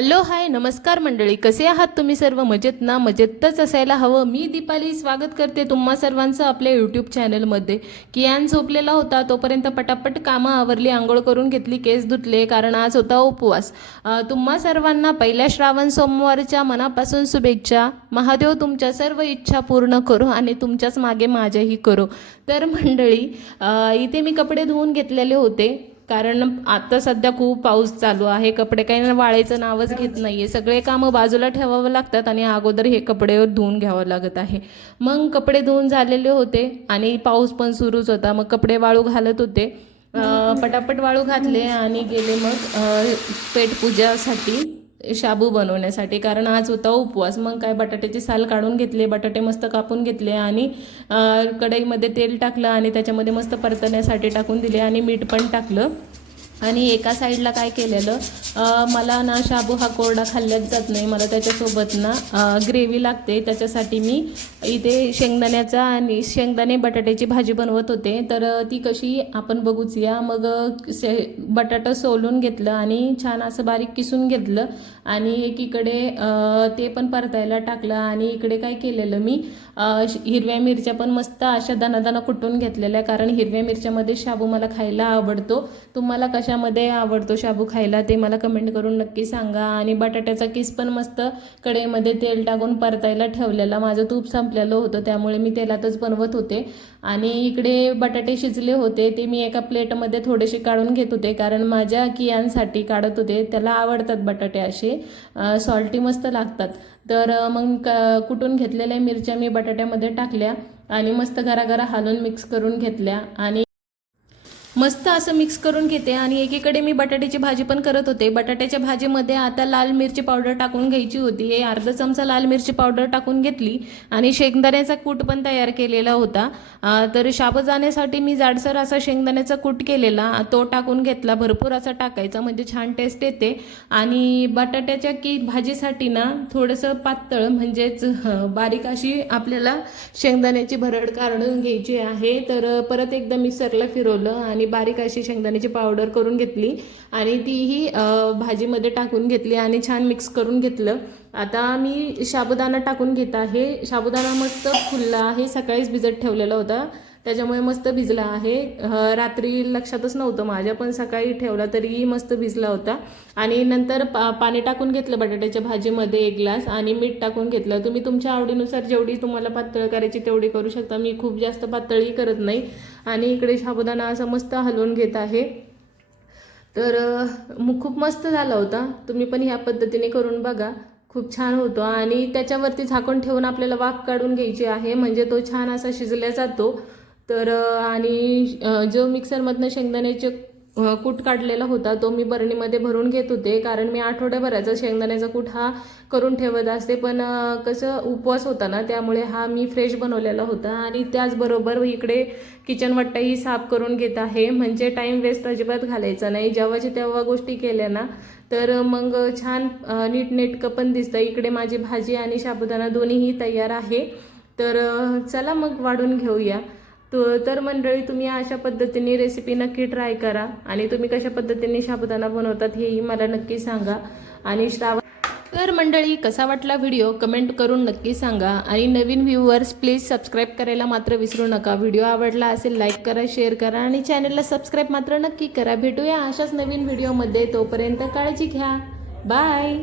Hello hi नमस्कार मंडळी. कसे आहात तुम्ही सर्व? मजेत ना? मजेतच असायला हवं. मी दीपाली स्वागत करते तुम्हा सर्वांचं आपल्या यूट्यूब चॅनलमध्ये कियान झोपलेला होता तोपर्यंत पटापट कामं आवरली आंघोळ करून घेतली केस धुतले कारण आज होता उपवास. तुम्हा सर्वांना पहिल्या श्रावण सोमवारच्या मनापासून शुभेच्छा. महादेव तुमच्या सर्व इच्छा पूर्ण करो आणि तुमच्याच मागे माझ्याही करो. तर मंडळी इथे मी कपडे धुवून घेतलेले होते. कारण आता सध्या खूप पाऊस चालू आहे कपडे काही वाळायचं नावच घेत नाहीये. सगळे कामं बाजूला ठेवावं लागतात आणि अगोदर हे कपडे धुवून घ्यावं लागत आहे. मग कपडे धुवून झालेले होते आणि पाऊस पण सुरूच होता. मग कपडे वाळू घालत होते. पटापट वाळू घातले आणि गेले मग पेटपूजासाठी. शाबू बनवण्यासाठी. कारण आज होता उपवास. मग काय बटाट्याची साल काढून घेतले बटाटे मस्त कापून घेतले आणि कढईमध्ये तेल टाकलं आणि त्याच्यामध्ये मस्त परतण्यासाठी टाकून दिले आणि मीठ पण टाकलं. आणि एका साईडला काय केलेलं मला ना शाबू हा कोरडा खाल्ल्याच जात नाही मला त्याच्यासोबत ना ग्रेव्ही लागते. त्याच्यासाठी मी इथे शेंगदाण्याचा आणि शेंगदाणे बटाट्याची भाजी बनवत होते. तर ती कशी आपण बघूच या मग से बटाटं बटाटा सोलून घेतलं आणि छान असं बारीक किसून घेतलं आणि एकीकडे ते पण परतायला टाकलं आणि इकडे काय केलेलं मी हिरव्या मिरच्या पण मस्त अशा दणादणा कुटून घेतलेल्या कारण हिरव्या मिरच्यामध्ये शाबू मला खायला आवडतो. तुम्हाला कशामध्ये आवडतो शाबू खायला ते मला कमेंट करून नक्की सांगा. आणि बटाट्याचा किस पण मस्त कढईमध्ये तेल टाकून परतायला ठेवलेला. माझं तूप संपलेलं होतं त्यामुळे मी तेलातच बनवत होते. आणि इकडे बटाटे शिजले होते ते मी एका प्लेटमध्ये थोडेसे काढून घेत होते. कारण माझ्या कियांसाठी काढत होते त्याला आवडतात बटाटे असे. सॉल्टी मस्त लागतात. तर मग क कुटून घेतलेल्या मिरच्या मी बटाट्यामध्ये टाकल्या आणि मस्त घराघरा हालून मिक्स करून घेतल्या आणि मस्त असं मिक्स करून घेते आणि एकीकडे मी बटाट्याची भाजी पण करत होते. बटाट्याच्या भाजीमध्ये आता लाल मिरची पावडर टाकून घ्यायची होती. हे अर्धा चमचा लाल मिरची पावडर टाकून घेतली आणि शेंगदाण्याचा कूट पण तयार केलेला होता. तर तर शाबुदाण्यासाठी मी जाडसर असा शेंगदाण्याचा कूट केलेला. तो टाकून घेतला. भरपूर असा टाकायचा म्हणजे छान टेस्ट येते. आणि बटाट्याच्या की भाजीसाठी ना थोडंसं पातळ म्हणजेच बारीक अशी आपल्याला शेंगदाण्याची भरड काढून घ्यायची आहे. तर परत एकदा मिक्सरला फिरवलं आणि बारीक अशी शेंगदाण्याची पावडर करून घेतली आणि तीही भाजीमध्ये टाकून घेतली आणि छान मिक्स करून घेतलं. आता मी साबुदाणा टाकून घेत आहे. साबुदाणा मस्त फुलला आहे. सकाळीच भिजत ठेवलेला होता. त्याच्यामुळे मस्त भिजला आहे. रात्री लक्षातच नव्हतं माझ्या पण सकाळी ठेवला तरीही मस्त भिजला होता. आणि नंतर पा पाणी टाकून घेतलं बटाट्याच्या भाजीमध्ये एक ग्लास आणि मीठ टाकून घेतलं. तुम्ही तुमच्या आवडीनुसार जेवढी तुम्हाला पातळ करायची तेवढी करू शकता. मी खूप जास्त पातळही करत नाही. आणि इकडे साबुदाणा असं मस्त हलवून घेत आहे. तर मग खूप मस्त झाला होता. तुम्ही पण ह्या पद्धतीने करून बघा. खूप छान होतो. आणि त्याच्यावरती झाकण ठेवून आपल्याला वाफ काढून घ्यायची आहे. म्हणजे तो छान असा शिजला जातो. तर आणि जो मिक्सरमधनं शेंगदाण्याचे कूट काढलेला होता तो मी बरणीमध्ये भरून घेत होते कारण मी आठवड्याभराचा शेंगदाण्याचा कूट हा करून ठेवत असते पण कसं उपवास होता ना त्यामुळे हा मी फ्रेश बनवलेला होता आणि त्याचबरोबर इकडे किचन वट्टाही साफ करून घेत आहे म्हणजे टाईम वेस्ट अजिबात घालायचा नाही जेव्हाच्या तेव्हा गोष्टी केल्या ना तर मग छान नीटनेटकं पण दिसतं इकडे माझी भाजी आणि साबुदाणा दोन्हीही तयार आहे तर चला मग वाढून घेऊया. तर मंडळी तुम्ही अशा पद्धतीने रेसिपी नक्की ट्राय करा आणि तुम्ही कशा पद्धतीने साबुदाणा बनवतात हेही मला नक्की सांगा. आणि श्रावण तर मंडळी कसा वाटला व्हिडिओ कमेंट करून नक्की सांगा. आणि नवीन व्ह्यूवर्स प्लीज सबस्क्राईब करायला मात्र विसरू नका. व्हिडिओ आवडला असेल लाईक करा शेअर करा आणि चॅनलला सबस्क्राईब मात्र नक्की करा. भेटूया अशाच नवीन व्हिडिओमध्ये तोपर्यंत काळजी घ्या. बाय